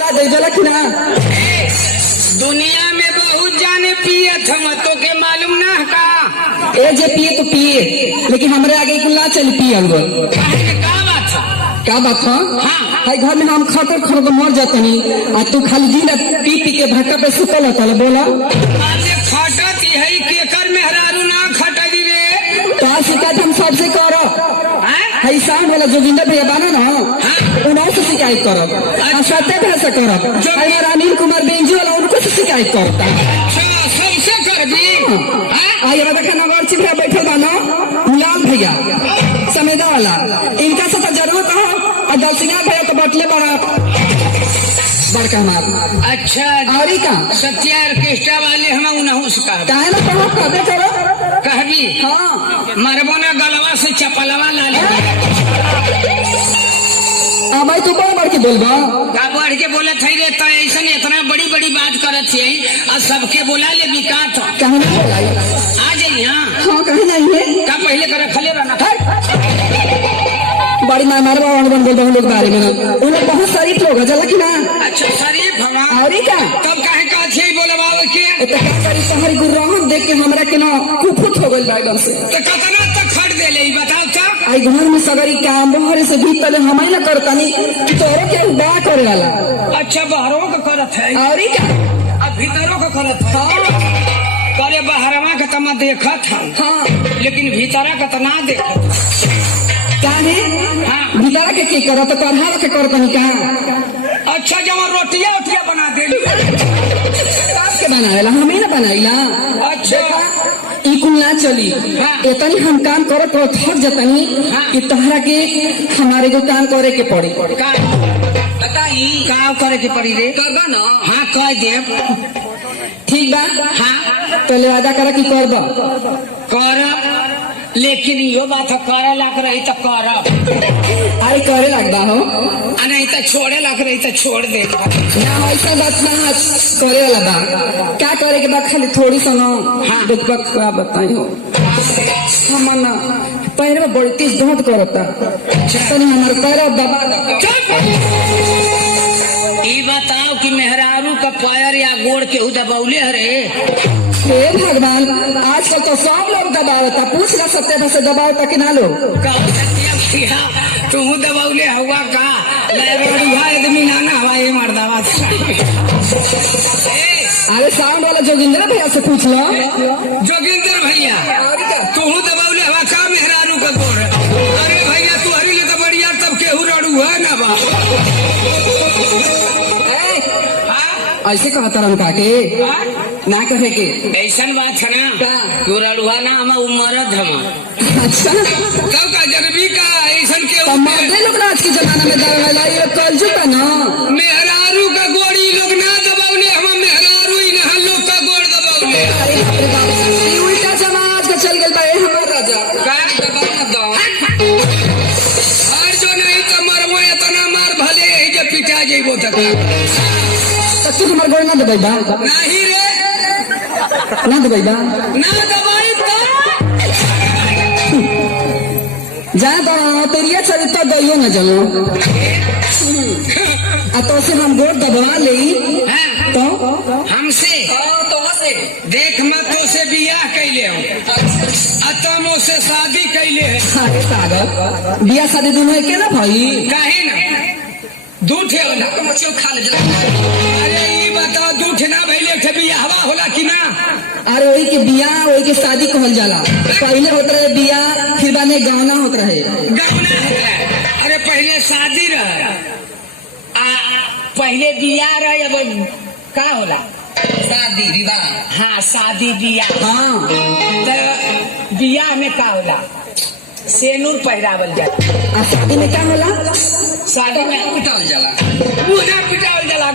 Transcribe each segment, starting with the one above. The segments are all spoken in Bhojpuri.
जला कि ना दुनिया में बहुत जाने पियत हम तो के मालूम ना का ए जे पिए तो पिए, लेकिन हमारे आगे कुल ना चल पिए हम लोग। का बात था? क्या बात है? हाँ। भाई घर में हम खतर खर मर जातनी आ तू खाली दिन पी पी के भट्टा पे सुतल होता बोला अरे खटत यही केकर मेहरारू ना खटदी रे। तो शिकायत हम सबसे करो। हाई साउंड वाला जोगिंदर भैया बाना ना उन्होंने से शिकायत करब और सत्य भैया से करब और अनिल कुमार बेंजी वाला उनको से शिकायत करता सबसे कर दी। आई देखा नगर चिपरा बैठे बानो गुलाम भैया समेदा वाला इनका से तो जरूरत है और दलसिंगा भैया तो बटले बड़ा बड़का हमार। अच्छा और का सत्या ऑर्केस्ट्रा वाले हम उन्हों से कह काहे ना कहो कबे करो कहबी हाँ मरबो ना गलवा से चपलवा ला ले। भाई तू बहुत बढ़ के बोलबा का बढ़ के बोला थी रे तो ऐसा इतना बड़ी बड़ी बात करत थी और सबके बोला ले बिका था कहे ना बोलाई आ जाइए। हाँ कहे नहीं है का पहले कर खले रहना बड़ी मार मार बन बोल हम लोग बारे में उन लोग बहुत शरीफ लोग है जला कि ना। अच्छा शरीफ भगवान और का तब काहे का थी बोले बाबू के तो तोहरी गुर्राहन देख के हमरा के ना कुफुत हो गइल बैगन से तो कितना तक खट दे ले बताओ तो। आई घर में सगरी काम बहरे से भी पहले हम ही ना करतानी तोरे के बा करे वाला। अच्छा बाहरों का करत है और का अब भीतरों का करत है। करे बाहरवा का तमा देखत है हाँ लेकिन भीतरा का तो ना देखत काहे हाँ। भीतर के करत करहा के करतानी का। अच्छा जब रोटियां उटिया बना दे के बनावेला हम ही ना बनाइला। अच्छा ई कुल ना चली हाँ। इतनी हम काम करत तो थक जतनी हाँ। कि तोहरा के हमारे को काम करे के पड़ी का बताई का करे के पड़ी रे करबा ना। हाँ कह दे ठीक बा हाँ पहले वादा करा कि कर दो कर लेकिन यो बात करे लाग रही तो कर अरे करे लगता हो नहीं तो छोड़े लाग रही तो छोड़ दे ना ऐसा बात ना करे वाला बा क्या करे के बाद खाली थोड़ी सुनो हाँ। क्या बताई हो हम ना पैर में बड़ी तेज दर्द करता तनी हमारे पैर दबा ये बताओ कि मेहरारू का पैर या गोड़ के दबौले हरे। हे भगवान आजकल तो सब लोग दबावता पूछ ना सकते से दबावता कि ना लोग तू दबौले हुआ का आदमी नाना हवा ये मर्दावा अरे साउंड वाला जोगिंदर भैया से पूछ लो। जोगिंदर भैया तू दबौले हवा का मेहरारू का गोड़। अरे भैया तू हरी ले तो बढ़िया तब केहू रड़ू है ना बा ऐसे कहता रहा काके ना कहे के ऐसा बात है ना तू रड़ुआ ना हम उमरद हम अच्छा कब का जनबी का ऐसा के मर्दे लोग आज के जमाना में दबावेला ये कल चुका ना मेहरारू का गोड़ी लोग ना दबावले हम मेहरारू ही ना लोग का गोड़ दबावले। अरे बाप रे बाप ये उल्टा समाज का चल गइल बा ए हमर राजा का दबाव दो और जो नहीं तो मरबो इतना मार भले यही जे पिटा जेबो तक तू हमार गोड़ ना दबाइबा नहीं रे ना दबाइबा ना दबाई तो जा तो तेरिया चल तो गइयो ना चलो आ तो से हम गोड़ दबवा ले तो हमसे तो से देख मैं तो से बियाह कैले हूँ अतमो से शादी कैले है। अरे पागल बियाह शादी दोनों एक ना भाई काहे ना दूठे होला खा ले। अरे ये बताओ दूठे ना भैले थे बियाह हवा होला कि ना। अरे वही के बियाह वही के शादी कहल जाला पहले होत रहे बियाह फिर बाद में गावना होत रहे गावना होता अरे पहले शादी रहे पहले बियाह रहे अब का होला शादी विवाह। हाँ शादी बियाह हाँ तो बियाह में का होला सेनूर पहरावल जाला। शादी में क्या होला शादी में पिटावल जाला पूरा पिटावल जाला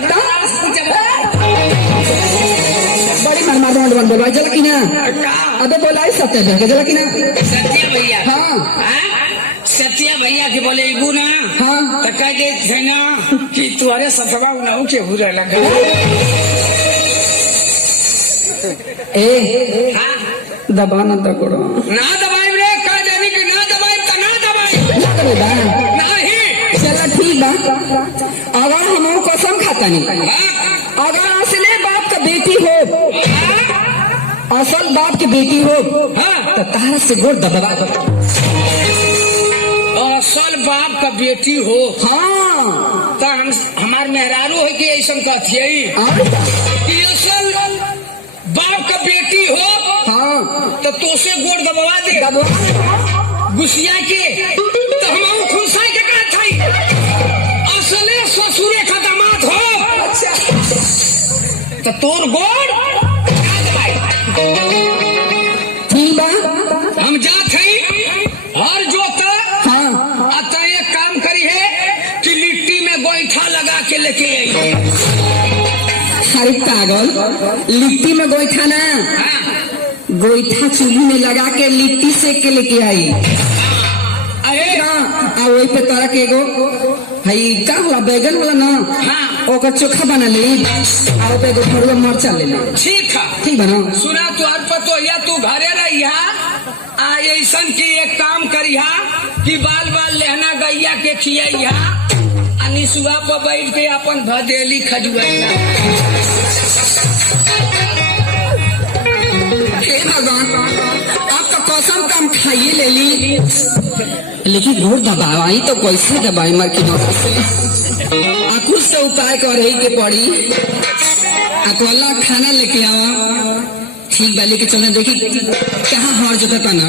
बड़ी मार रोड बन बोलवा जला कि ना अबे बोला ही सत्य भैया जला कि ना सत्या भैया हाँ सत्या भैया के बोले इबू ना हाँ तो कह दे थे ना कि तुम्हारे सतवा उनाऊ के बुरा लगा ए हाँ दबा ना दगड़ो ना दबाई रे कह देनी कि ना दबाई तो ना दबाई ना दबाइबा नहीं चला ठीक बा अगर हम कसम खाता तनी अगर असले बाप का बेटी हो, असल बाप की बेटी हो तो तारा से गोड़ दबा। असल बाप का बेटी हो हाँ तो हमार मेहरारू है कि ऐसा कथिए कि असल बाप का बेटी हो हाँ तो तोसे गोड़ दबवा दे गुस्सिया के तो हम खुशा के का थई असले ससुरे का दामाद हो तो तोर गोड़ ठीक बा। हम जात हई हर जोता हाँ आता एक काम करी है कि लिट्टी में गोईठा लगा के लेके आई। अरे पागल, लिट्टी में गोईठा ना, गोईठा चूल्ही में लगा के लिट्टी सेक के लेके आई। वही पे तोरा के एगो हई का होला बैगन वाला ना, ओकर चोखा बना ले और पे एगो भरुआ मरचा ले ले। ठीक है ठीक बना। सुना तू आज पतो या तू घरे रहिया ऐसन की एक काम करिहा कि बाल बाल लहना गैया के खियाइहा निसुआ पर बैठ के अपन भदेली खजुआइहा। हे भगवान, आपका कसम काम खाइए ले ली, लेकिन गोड़ दबाई तो कैसे दबाई मर की कुछ से उपाय करे के पड़ी। अकोला खाना लेके आवा। ठीक बा, लेके चलना देखी कहाँ हर जोता ना।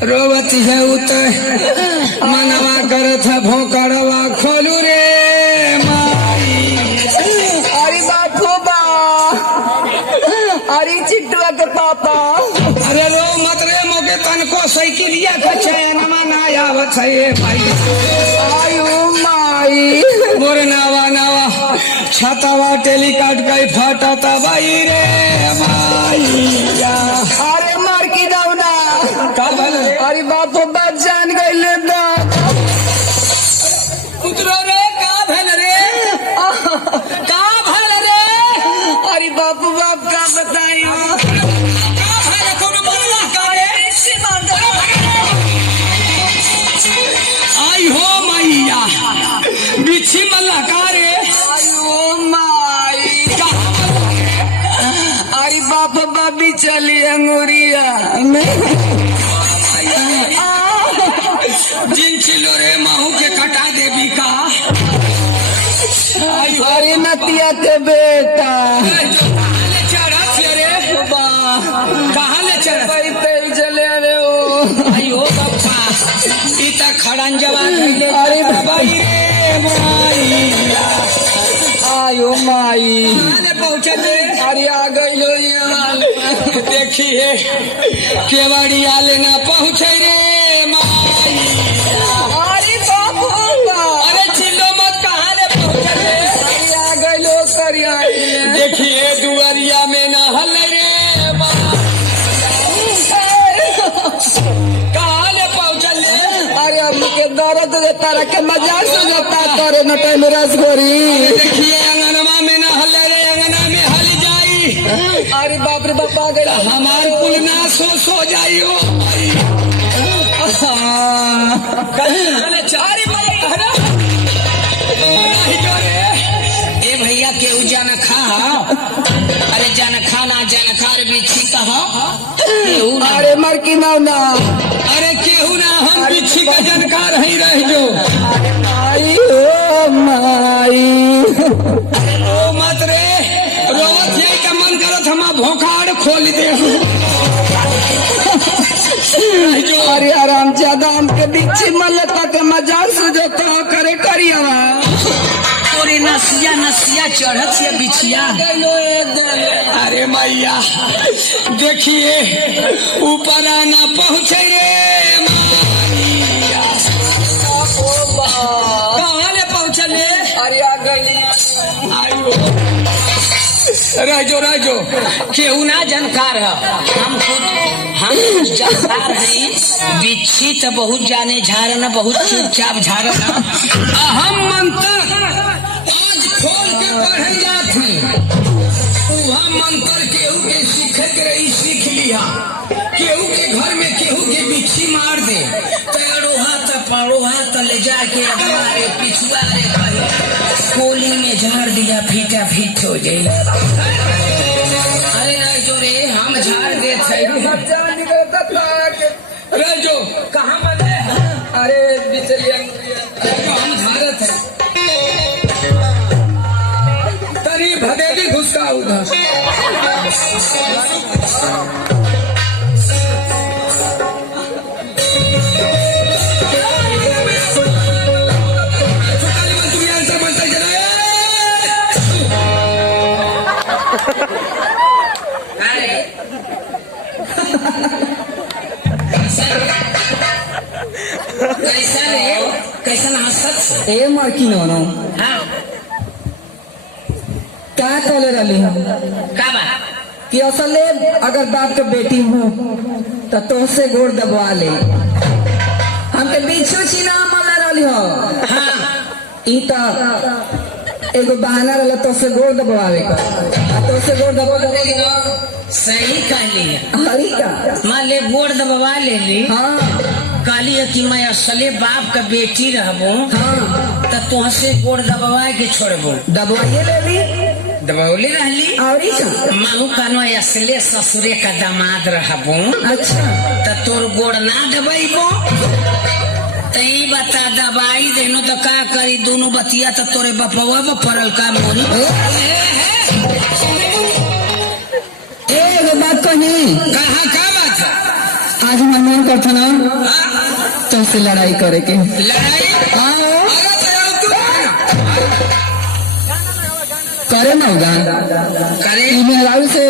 रोवत है उत मनवा करत है भोकड़वा खोलू रे माई। अरे बापू बा, अरे चिट्टुआ के पापा। अरे रो मत रे मोके तनको साइकिलिया का चैनमा ना आवत है भाई। आयु माई बोरे नावा नावा छतावा टेलीकाट गई फटा तबाई रे माई। अरे मर की दौना कबल अरे बापू बाप जान गए उतरो रे का भेल रे का भेल रे। अरे बापू बाप का बताइयो आई हो मैया बिछी मल्ला का रे। आयु माई अरे बापू बाबी चली अंगूरिया जिन चिलो रे महू के कटा देवी का। अरे नतिया के बेटा कहाँ ले चढ़ा रे बा कहाँ ले चढ़ा तेल चले रे ओ। आयो बापा इता खड़न जवान अरे भाई रे माई। आयो माई कहाँ पहुँचे थे। अरे आ गई देखिए केवड़िया लेना पहुँचे रे माई। अरे बापू अरे चिल्लो मत कहाँ ले पहुँचे थे। अरे आ गई करिया देखिए दुआरिया में न हल रे माई। कहाँ ले पहुँचल रे। अरे अब के दर्द देता रखे मजाक से जाता करे न टाइम रसगोरी। देखिए अंगनमा में न हल रे अंगना में हल जाई। अरे बाप रे बाप आ गई हमार कुल ना सो जाइयो। अरे ए भैया केहू जान खा। अरे जान खाना जान खार बिछी कहा केहू ना। अरे मर की ना अरे केहू ना हम बिछी का जानकार ही रह जो। माई ओ माई अरे रो मत रे रोवत यही का मन करत हम भोकाड़ खोल दे। अरे आराम ज्यादा हमके बीच मलता के मजाक से जो तो करे करिया तोरे नसिया नसिया चढ़त से बिछिया। अरे मैया देखिए ऊपर आना पहुँचे रे मैया। कहाँ ले पहुँचले। अरे आ गई आयो राजो केहू ना जानकार है, हम जानकार हैं। बिच्छी तो बहुत जाने झारना, बहुत चुपचाप झारना। अहम मंत्र आज खोल के पढ़े जाती, वह मंत्र केहू के सीखे रही सीख लिया। केहू के घर में केहू के बिच्छी मार दे, पाड़ो हाथ ले जाके हमारे पिछुआ रे कोली में झाड़ दिया, फीटा फीट हो गई। अरे नहीं जो रे, हम झाड़ दे थे। राजो कहाँ बने? अरे बिचलिया हम झाड़त है तरी भदेली घुसका उधर। कैसा हंसत ए मार्किन होनो हाँ क्या कहले रही हम का बात? कि असले अगर बाप के बेटी हूँ तो तोहसे गोड़ दबवा ले। हमके बीचो चीना मला रही हो हाँ ई तो एगो बहाना रहा तोहसे गोड़ दबवावे का, तोहसे गोड़ दबवा सही कहली है। हरी का मान ले गोड़ दबवा ले ली, हाँ कहली है कि मैं असले बाप का बेटी रहबो, हाँ तो तुहसे गोड़ दबवा के छोड़बो। दबवाइए ले ली दबौले रहली और ई का मानू कानो असले ससुरे का दामाद रहबो, अच्छा तो तोर गोड़ ना दबाइबो। तई बता दबाई देनो तो का करी, दोनों बतिया तो तोरे बपवा में पड़ल का मोरी। एगो बात कही, कहाँ का बात है? आज हमारा मन करता ना तुमसे लड़ाई करे के। लड़ाई आओ अरे तो तू करे ना करे से